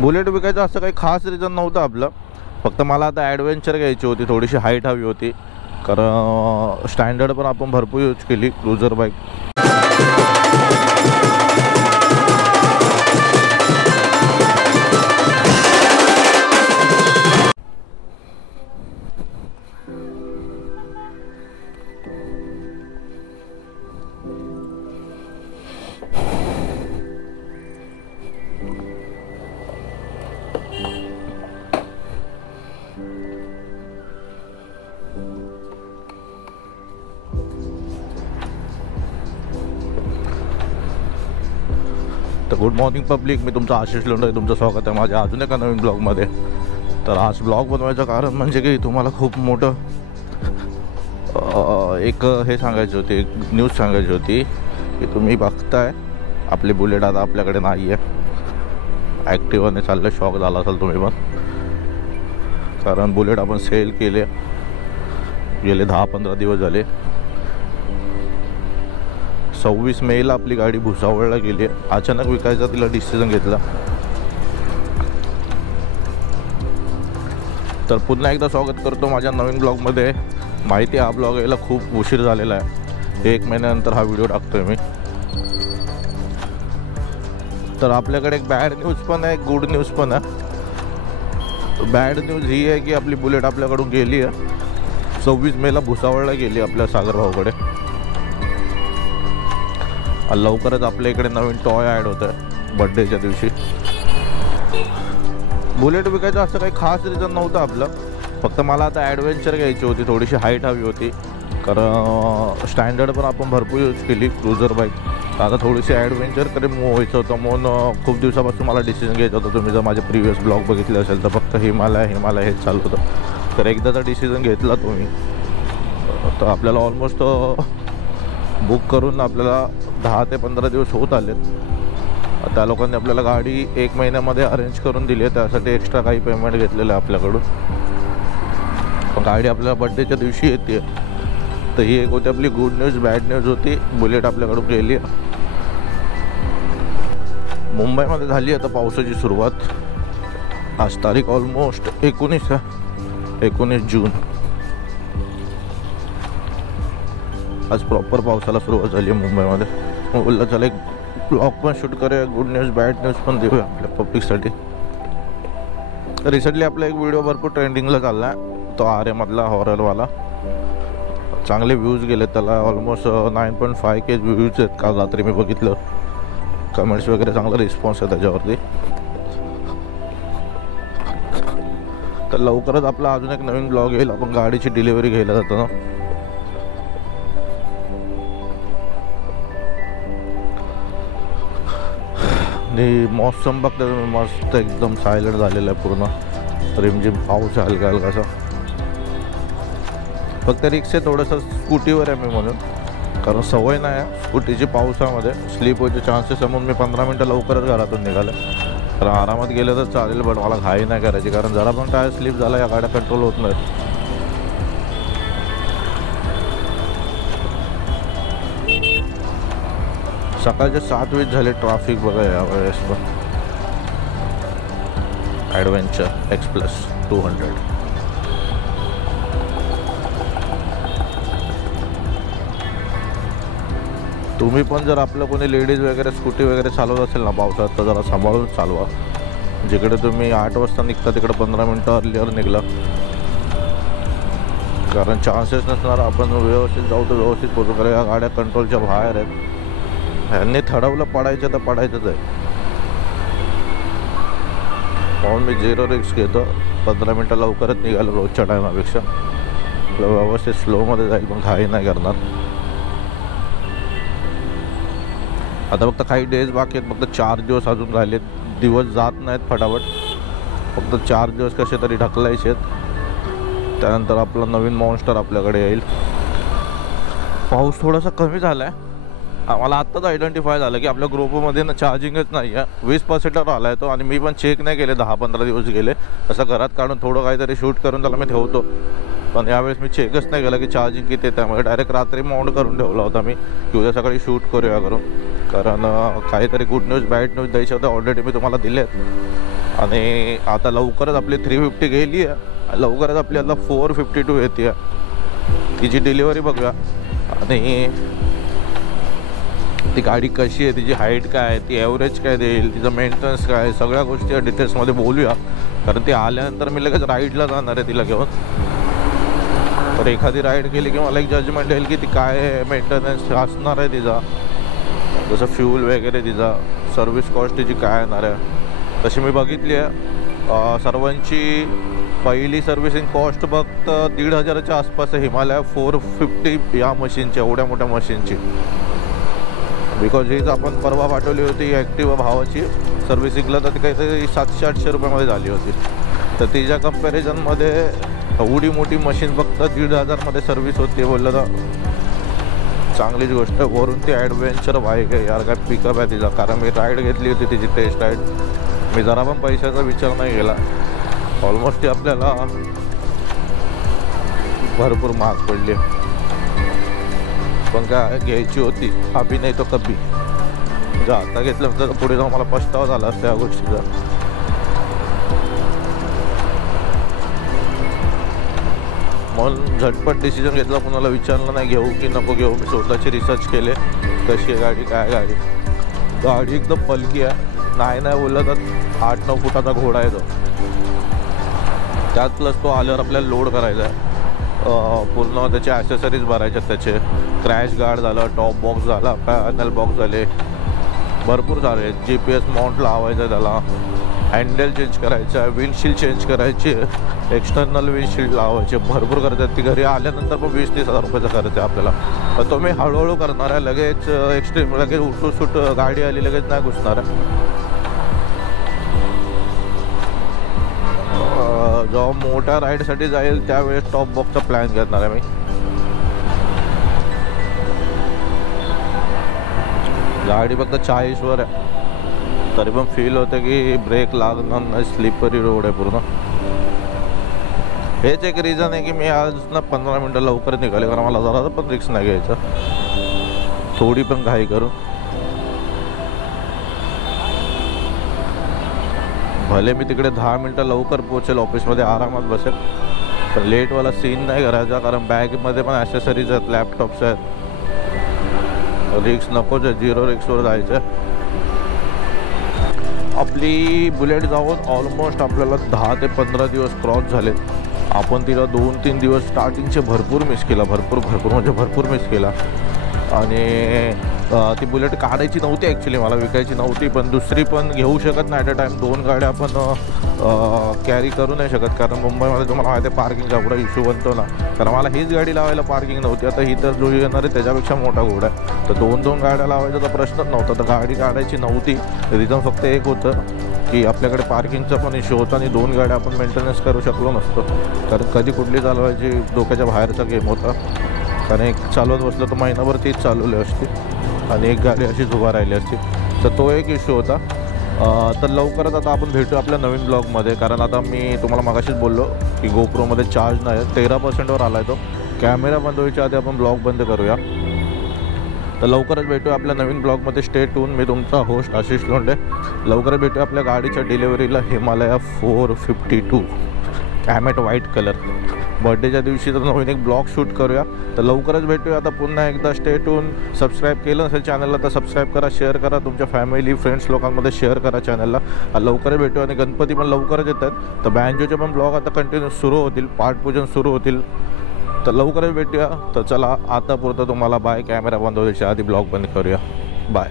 Bullet विकायचं असं काही खास रिझन नव्हतं आपलं, फक्त मला आता ॲडव्हेंचर घ्यायची होती, थोडीशी हाईट हवी होती, कारण स्टँडर्ड पण आपण भरपूर यूज केली क्रुझर बाईक. तर गुड मॉर्निंग पब्लिक, मी तुमचा आशिष लोंढे, तुमचं स्वागत आहे माझ्या अजून एका नवीन ब्लॉगमध्ये. तर आज ब्लॉग बनवायचं कारण म्हणजे की तुम्हाला खूप मोठं एक हे सांगायची होती, एक न्यूज सांगायची होती की तुम्ही बघताय आपली बुलेट आता आपल्याकडे नाही आहे. ॲक्टिवाने चाललं, शॉक झाला असाल तुम्ही पण, कारण बुलेट आपण सेल केले गेले 10-15 दिवस झाले. 26 मेला आपली गाडी भुसावळला गेली. अचानक विकायचा तिला डिसिजन घेतला. तर पुन्हा एकदा स्वागत करतो माझ्या नवीन ब्लॉगमध्ये. माहिती हा ब्लॉग यायला खूप उशीर झालेला आहे, 1 महिन्यानंतर हा व्हिडिओ टाकतोय मी. तर आपल्याकडे एक बॅड न्यूज पण आहे, एक गुड न्यूज पण आहे. बॅड न्यूज ही आहे की आपली बुलेट आपल्याकडून गेली आहे. 26 मेला भुसावळला गेली आपल्या सागर भाऊकडे. लवकरच आपल्या इकडे नवीन टॉय ॲड होत आहे बड्डेच्या दिवशी. बुलेट विकायचं असं काही खास रिझन नव्हतं आपलं, फक्त मला आता ॲडव्हेंचर घ्यायची होती, थोडीशी हाईट हवी होती, कारण स्टँडर्ड पण आपण भरपूर यूज केली क्रुझर बाईक. आता थोडीशी ॲडव्हेंचरकडे मूव व्हायचं होतं, म्हणून खूप दिवसापासून मला डिसिजन घ्यायचं होतं. तुम्ही जर माझे प्रिव्हियस ब्लॉग बघितले असेल तर फक्त हिमालय हेच चालू होतं. तर एकदाचा डिसिजन घेतला तुम्ही, तर आपल्याला ऑलमोस्ट बुक करून आपल्याला 10 ते 15 दिवस होत आलेत. त्या लोकांनी आपल्याला गाडी 1 महिन्यामध्ये अरेंज करून दिली आहे, त्यासाठी एक्स्ट्रा काही पेमेंट घेतलेलं आहे आपल्याकडून. पण गाडी आपल्याला बड्डेच्या दिवशी येते. तर ही एक होती आपली गुड न्यूज. बॅड न्यूज होती बुलेट आपल्याकडून गेली. मुंबईमध्ये झाली आता पावसाची सुरुवात. आज तारीख ऑलमोस्ट 19 जून. आज प्रॉपर पावसाला सुरुवात झाली आहे मुंबईमध्ये. मग बोललं चला एक ब्लॉग पण शूट करूया, गुड न्यूज बॅड न्यूज पण देऊया आपल्या पब्लिकसाठी. रिसेंटली आपला एक व्हिडिओ भरपूर ट्रेंडिंगला चालला आहे, तो आर्यमधला हॉररवाला. चांगले व्ह्यूज गेले त्याला, ऑलमोस्ट 9.5K व्ह्यूज आहेत. काल रात्री मी बघितलं, कमेंट्स वगैरे चांगला रिस्पॉन्स आहे त्याच्यावरती. तर लवकरच आपला अजून एक नवीन ब्लॉग येईल. आपण गाडीची डिलिव्हरी घ्यायला जातो ना. आणि मौसम बघता मस्त एकदम सायलेंट झालेलं आहे पूर्ण. रिमझिम पाऊस आहे हलका हलकासा. फक्त रिक्स आहे थोडंसं स्कूटीवर आहे मी म्हणून, कारण सवय नाही आहे स्कूटीची. पावसामध्ये स्लीप व्हायचे चान्सेस आहे, म्हणून मी 15 मिनटं लवकरच घरातून निघालं. तर आरामात गेलं तर चालेल, बट मला घाई नाही करायची, कारण जरा पण टायर स्लीप झाला या गाड्या कंट्रोल होत नाहीत. सकाळचे 7:20 झाले. ट्रॅफिक बघा यावेळेस पण. Adventure X+ 200. तुम्ही पण जर आपलं कोणी लेडीज वगैरे स्कूटी वगैरे चालवत असेल ना पावसात, तर जरा सांभाळून चालवा. जिकडे तुम्ही 8 वाजता निघता तिकडे 15 मिनटं अर्लियर निघला, कारण चान्सेस नसणार आपण व्यवस्थित जाऊ तर व्यवस्थित पोहोचू. कारण या गाड्या कंट्रोलच्या बाहेर आहेत. ह्यांनी ठरवलं पडायचं तर पडायचंच आहे, म्हणून मी 0 रिस्क घेतो. 15 मिनटं लवकरच निघालो रोजच्या टायमापेक्षा. व्यवस्थित स्लोमध्ये जाईल, पण घाई नाही करणार. आता फक्त काही डेज बाकी आहेत, फक्त 4 दिवस अजून राहिलेत. दिवस जात नाहीत फटाफट, फक्त 4 दिवस कसे तरी ढकलायचे आहेत. त्यानंतर आपला नवीन मॉन्स्टर आपल्याकडे येईल. पाऊस थोडासा कमी झाला आहे. आम्हाला आत्ताच आयडेंटिफाय झालं की आपल्या ग्रुपमध्ये ना चार्जिंगच नाही आहे. 20%वर आला आहे तो, आणि मी पण चेक नाही केले. 10-15 दिवस गेले. असं घरात काढून थोडं काहीतरी शूट करून त्याला मी ठेवतो, पण यावेळेस मी चेकच नाही केलं की चार्जिंग किती आहे. त्यामुळे डायरेक्ट रात्री माउंट करून ठेवला होता मी की उद्या सकाळी शूट करूया करून. कारण काहीतरी गुड न्यूज बॅड न्यूज द्यायचे होते, ऑलरेडी मी तुम्हाला दिलेत. आणि आता लवकरच आपली 350 गेली आहे, लवकरच आपली आता 452 येते. तिची डिलिव्हरी बघूया आणि ती गाडी कशी आहे, तिची हाईट काय, ती ॲव्हरेज काय देईल, तिचं मेंटेनन्स काय, सगळ्या गोष्टी डिटेल्समध्ये बोलूया. कारण ती आल्यानंतर मी लगेच राईडला जाणार आहे तिला घेऊन. तर एखादी राईड केली की मला एक जजमेंट येईल की ती काय मेंटेनन्स असणार आहे तिचा, जसं फ्यूल वगैरे, तिचा सर्व्हिस कॉस्ट तिची काय येणार आहे. तशी मी बघितली आहे. सर्वांची पहिली सर्व्हिसिंग कॉस्ट फक्त 1,500च्या आसपास आहे हिमालया 450 या मशीनची, एवढ्या मोठ्या मशीनची. बिकॉज हीच आपण परवा पाठवली होती ॲक्टिवा भावाची सर्व्हिसिंगला, तर ती काहीतरी 700-800 रुपयामध्ये झाली होती. तर तिच्या कम्पॅरिझनमध्ये एवढी मोठी मशीन फक्त 1,500मध्ये सर्व्हिस होती बोललं तर चांगलीच गोष्ट आहे. वरून ती ॲडव्हेंचर बाईक आहे यार, काय पिकअप आहे तिचा. कारण मी राईड घेतली होती तिची, टेस्ट राईड. मी जरा पण पैशाचा विचार नाही केला. ऑलमोस्ट ती आपल्याला भरपूर महाग पडली, पण काय घ्यायची होती अभी नाही तो कभी. जर आता घेतलं तर पुढे जाऊन मला पछतावा झाला असता या गोष्टीचा. म्हणून झटपट डिसिजन घेतला, कुणाला विचारलं नाही घेऊ की नको घेऊ. मी स्वतःचे रिसर्च केले, कशी आहे गाडी, काय गाडी. गाडी एकदम पलकी आहे, नाही बोललं तर 8-9 फुटाचा घोडा आहे तो. त्यात प्लस तो आल्यावर आपल्याला लोड करायचा आहे. पूर्ण त्याचे ॲसेसरीज भरायचे, त्याचे क्रॅश गार्ड झालं, टॉप बॉक्स झाला, पॅनल बॉक्स झाले, भरपूर झाले. GPS माउंट लावायचं आहे त्याला, हँडल चेंज करायचं आहे, विंडशील्ड चेंज करायची, एक्सटर्नल विंडशील्ड लावायचे, भरपूर खर्च आहेत. ती घरी आल्यानंतर पण 20-30 हजार रुपयाचा खर्च आहे आपल्याला. तर तो मी हळूहळू करणार आहे, लगेच एक्स्ट्रीम लगेच उठूसुट गाडी आली लगेच नाही घुसणार आहे. जेव्हा मोठ्या राईडसाठी जाईल त्यावेळेस टॉप बॉक्सचा प्लॅन करणार आहे मी. गाडी फक्त 40वर आहे, तरी पण फील होतं की ब्रेक लागणार नाही, स्लिपरी रोड आहे पूर्ण. हेच एक रिझन आहे की मी आज ना 15 मिनटं लवकर निघाले, कारण मला जरा पण रिस्क नाही घ्यायचं, थोडी पण घाई करून. भले मी तिकडे 10 मिनटं लवकर पोहोचेल, ऑफिसमध्ये आरामात बसेल, पण लेटवाला सीन नाही करायचा. कारण बॅगमध्ये पण ॲसेसरीज आहेत, लॅपटॉप्स आहेत, रिक्स नकोच आहे, 0 रिक्सवर जायचं आहे. आपली बुलेट जाऊन ऑलमोस्ट आपल्याला 10 ते 15 दिवस क्रॉस झाले. आपण तिला 2-3 दिवस स्टार्टिंगचे भरपूर मिस केला, भरपूर मिस केला. आणि ती बुलेट काढायची नव्हती ॲक्च्युली, मला विकायची नव्हती, पण दुसरी पण घेऊ शकत नाही ॲट अ टाईम. 2 गाड्या आपण कॅरी करू नाही शकत, कारण मुंबईमध्ये तुम्हाला माहिती आहे पार्किंगचा एवढा इश्यू बनतो ना. कारण मला हीच गाडी लावायला पार्किंग नव्हती, आता ही तर जो येणार आहे त्याच्यापेक्षा मोठा घोडा आहे, तर 2 गाड्या लावायचा तर प्रश्नच नव्हता. तर गाडी काढायची नव्हती, रिझन फक्त एक होतं की आपल्याकडे पार्किंगचा पण इश्यू होता आणि 2 गाड्या आपण मेंटेनन्स करू शकलो नसतो. कारण कधी कुठली चालवायची डोक्याच्या बाहेरचा गेम होता. कारण एक चालवत बसलं तर महिनाभर तीच चालवली असती आणि एक गाडी अशीच उभा राहिली असती, तर तो एक इश्यू होता. तर लवकरच आता आपण भेटू आपल्या नवीन ब्लॉगमध्ये. कारण आता मी तुम्हाला मगाशीच बोललो की गोप्रोमध्ये चार्ज नाही, 13%वर आला आहे तो. कॅमेरा बंद व्हायच्या आधी आपण ब्लॉग बंद करूया. तर लवकरच भेटूया आपल्या नवीन ब्लॉगमध्ये. Stay tune. मी तुमचा होस्ट आशिष लोंढे. लवकरच भेटूया आपल्या गाडीच्या डिलिव्हरीला, हिमालया 452 कॅमेट व्हाईट कलर. बर्थडेच्या दिवशी तर नवीन एक ब्लॉग शूट करूया. तर लवकरच भेटूया. आता पुन्हा एकदा स्टे ट्यून. सबस्क्राईब केलं नसेल चॅनलला तर सबस्क्राईब करा, शेअर करा, तुमच्या फॅमिली फ्रेंड्स लोकांमध्ये शेअर करा चॅनलला. लवकरच भेटूया. आणि गणपती पण लवकरच येत आहेत, तर बँजोचे पण ब्लॉग आता कंटिन्यू सुरू होतील, पाठपूजन सुरू होतील. तर लवकरच भेटूया. तर चला आता पुरतं तुम्हाला बाय. कॅमेरा बंद होण्याच्या आधी ब्लॉग बंद करूया. बाय.